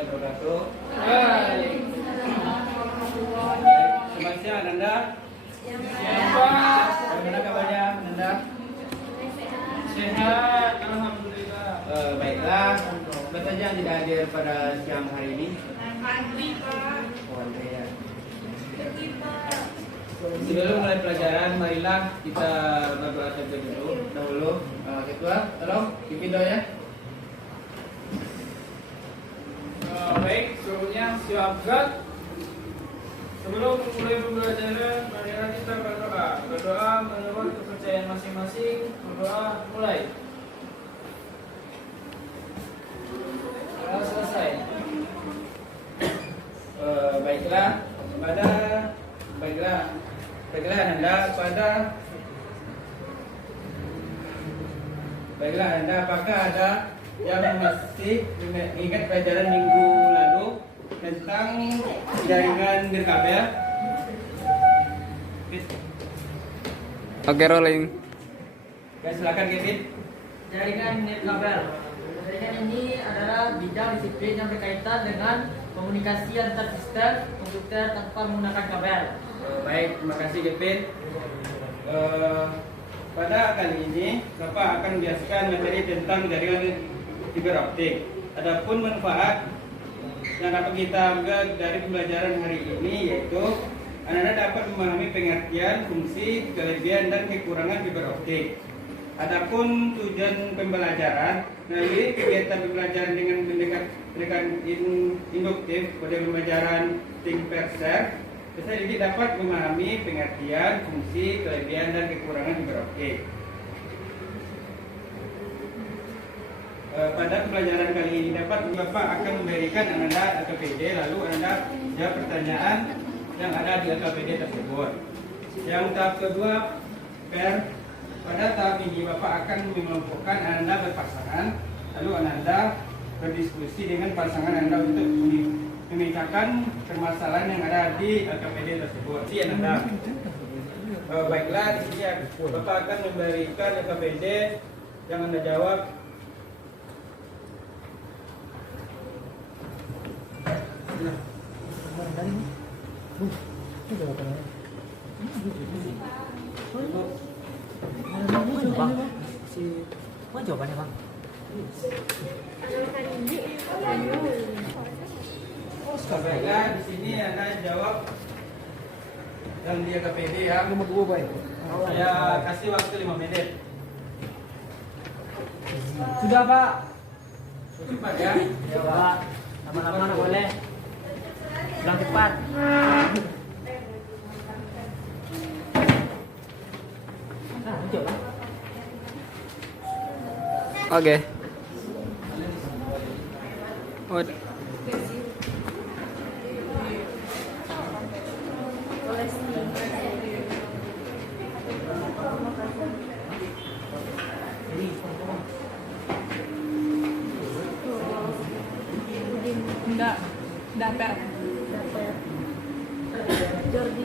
warahmatullahi wabarakatuh. Selamat siang Ananda. Bagaimana kabarnya Ananda? Sehat, alhamdulillah. Baiklah. Siapa saja yang tidak hadir pada siang hari ini? Andri, Pak. Ya. Sebelum mulai pelajaran, marilah kita berdoa terlebih dahulu. Ketua, tolong pimpin doa ya. Baik, seluruhnya siapkan. Sebelum mulai pembelajaran, marilah kita berdoa. Berdoa menurut kepercayaan masing-masing. Berdoa mulai. Selesai. Baiklah Anda, apakah ada yang masih ingat pelajaran minggu lalu tentang jaringan nirkabel? Oke, rolling. Ya, silakan Kevin. Jaringan nirkabel. Jaringan ini adalah bidang disiplin yang berkaitan dengan komunikasi antar sistem komputer tanpa menggunakan kabel. Baik, terima kasih Kevin. Pada kali ini Bapak akan menjelaskan materi tentang jaringan fiber optik. Adapun manfaat yang dapat kita ambil dari pembelajaran hari ini yaitu Anda dapat memahami pengertian, fungsi, kelebihan dan kekurangan fiber optik. Adapun tujuan pembelajaran melalui kegiatan pembelajaran dengan pendekatan induktif pada pembelajaran think per share, peserta didik dapat memahami pengertian, fungsi, kelebihan dan kekurangan fiber optik. Pada pembelajaran kali ini Bapak akan memberikan Anda LKPD, lalu Anda jawab pertanyaan yang ada di LKPD tersebut. Yang tahap kedua, pada tahap ini Bapak akan mengelompokkan Anda berpasangan, lalu Anda berdiskusi dengan pasangan Anda untuk memecahkan permasalahan yang ada di LKPD tersebut. Anda. Baiklah, di sini Bapak akan memberikan LKPD yang Anda jawab. Bang, mana jawabannya bang? Baiklah, di sini Anda jawab yang dia KPD ya. Nomor 2, Boy. Saya kasih waktu 5 menit. Sudah pak. Cepat ya. Ya pak. Lama-lama boleh. Pulang cepat. Nah, coba. Oke. Oh, Enggak, dapat. Jordi.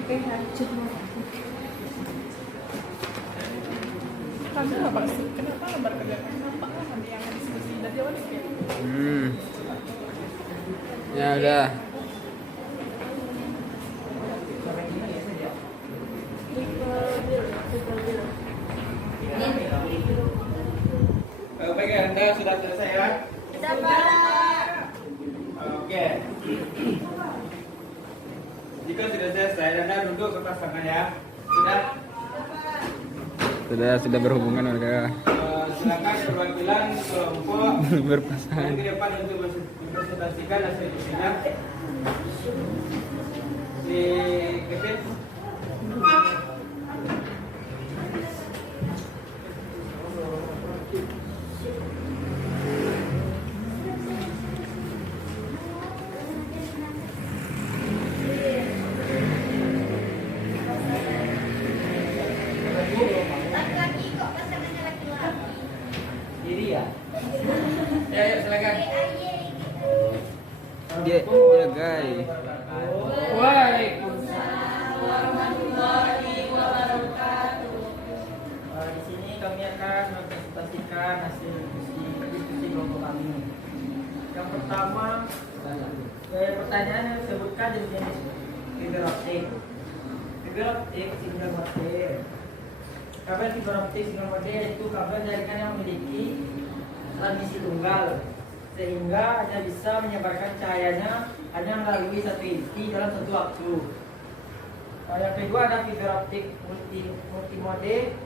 Oke, lanjut. Kamu apa sih? Kenapa lembar kerja kenapa ada yang diskusi dari awal sih? ya udah. Baik, Anda sudah selesai ya? Sudah, Pak. Oke. Jika sudah selesai, Anda duduk ke pasangan ya. Sudah berhubungan mereka. Silakan perwakilan kelompok Berpasangan. yang di depan untuk mempresentasikan hasil isinya. Si Kevin. Ya, silakan. Dia guys. Waalaikumsalam warahmatullahi wabarakatuh. Di sini kami akan mempresentasikan hasil diskusi kelompok kami. Yang pertama, pertanyaannya sebutkan jenis fiber optik. Fiber optik single mode. Kabel fiber optik single mode itu kabel jaringan yang memiliki transmisi tunggal, sehingga hanya bisa menyebarkan cahayanya hanya melalui satu inti dalam satu waktu. Yang kedua ada fiber optik multimode.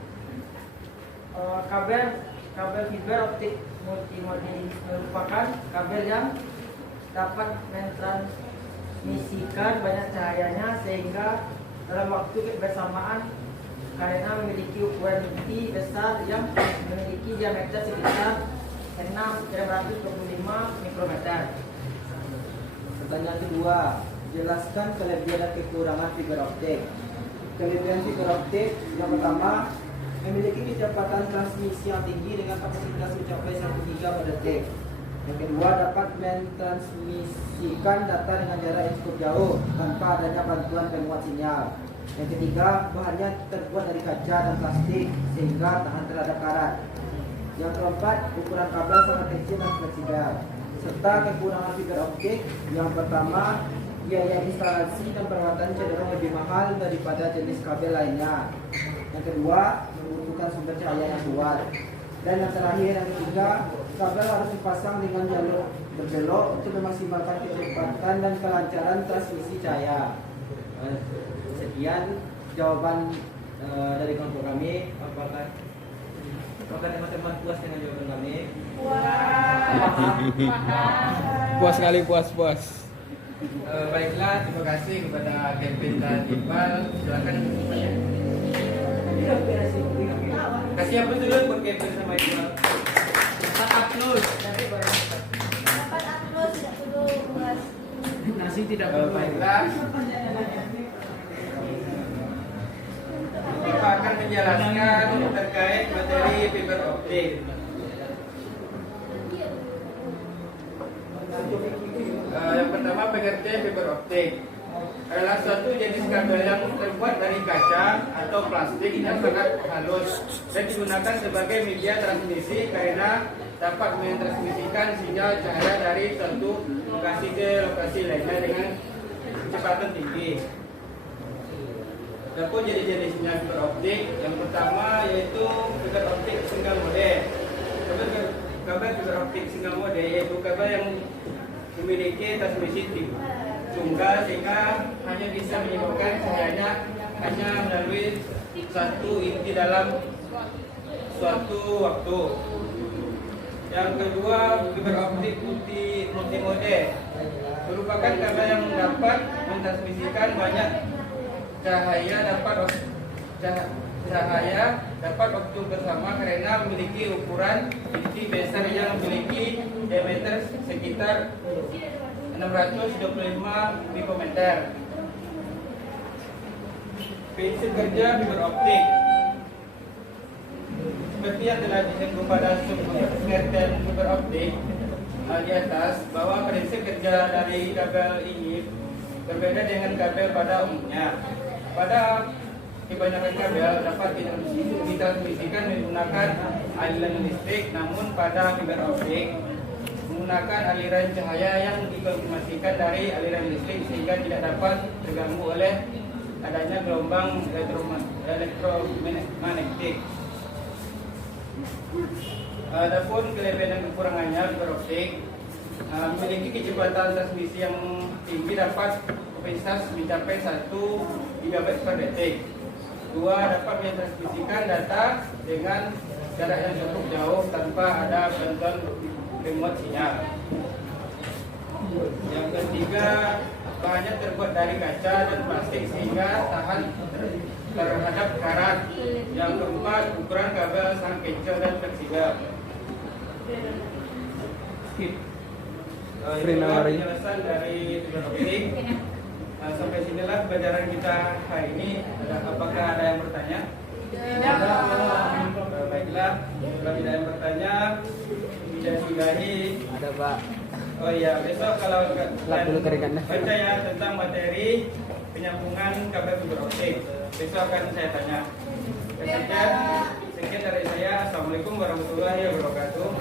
Kabel fiber optik multimode merupakan kabel yang dapat mentransmisikan banyak cahayanya sehingga dalam waktu bersamaan, karena memiliki ukuran inti besar yang memiliki diameter sekitar 625 mikrometer. Pertanyaan kedua, jelaskan kelebihan dan kekurangan fiber optik. Kelebihan fiber optik yang pertama, memiliki kecepatan transmisi yang tinggi dengan kapasitas mencapai 1 giga per detik. Yang kedua, dapat mentransmisikan data dengan jarak yang cukup jauh tanpa adanya bantuan penguat sinyal. Yang ketiga, bahannya terbuat dari kaca dan plastik sehingga tahan terhadap karat. Yang keempat, ukuran kabel sangat kecil dan fleksibel. Serta kekurangan fiber optik, yang pertama, biaya instalasi dan perawatan cenderung lebih mahal daripada jenis kabel lainnya. Yang kedua, membutuhkan sumber cahaya yang kuat. Dan yang terakhir, yang ketiga, kabel harus dipasang dengan jalur berbelok untuk memaksimalkan kecepatan dan kelancaran transmisi cahaya. Sekian jawaban dari kelompok kami. Apakah teman-teman puas dengan jawaban kami? Puas sekali, puas. Baiklah, terima kasih kepada Kevin dan Iqbal. Silakan bertanya. Kasih apa dulu buat Kevin sama Iqbal? Nasi tidak perlu. Baiklah. Bapak akan menjelaskan terkait materi fiber optik. Yang pertama, pengertian fiber optik adalah suatu jenis kabel yang terbuat dari kaca atau plastik yang sangat halus dan digunakan sebagai media transmisi karena dapat mentransmisikan sinyal cahaya dari satu lokasi ke lokasi lainnya dengan kecepatan tinggi. Adapun jenis-jenisnya fiber optik, yang pertama yaitu fiber optik single mode. Kabel fiber optik single mode yaitu kabel yang memiliki transmisi tunggal sehingga hanya bisa menyebabkan cahayanya hanya melalui satu inti dalam suatu waktu. Yang kedua, fiber optik multimode merupakan kabel yang dapat mentransmisikan banyak cahaya dapat waktu bersama karena memiliki ukuran inti besar yang memiliki diameter sekitar 625 mikrometer. Prinsip kerja fiber optik seperti yang telah disinggung pada pengertian fiber optik di atas, bahwa prinsip kerja dari kabel ini berbeda dengan kabel pada umumnya. Pada kebanyakan kabel dapat ditransmisikan menggunakan aliran listrik, namun pada fiber optik menggunakan aliran cahaya yang dikonfirmasikan dari aliran listrik sehingga tidak dapat terganggu oleh adanya gelombang elektromagnetik. Adapun kelebihan dan kekurangannya fiber optik memiliki kecepatan transmisi yang tinggi, dapat kapasitas mencapai 1 GB per detik. Dua, dapat mentransmisikan data dengan jarak yang cukup jauh tanpa ada bantuan remote sinyal. Yang ketiga, bahannya terbuat dari kaca dan plastik sehingga tahan terhadap karat. Yang keempat, ukuran kabel sangat kecil dan fleksibel. Itulah penjelasan dari fiber optik. Sampai sinilah pelajaran kita hari ini. Apakah ada yang bertanya? Tidak. Baiklah, kalau tidak ada yang bertanya, kita sudahi. Ada, Pak. Oh iya, besok kalau Dulu keringannya. baca ya tentang materi penyambungan kabel fiber optik, besok akan saya tanya. Sekian dari saya. Assalamualaikum warahmatullahi wabarakatuh.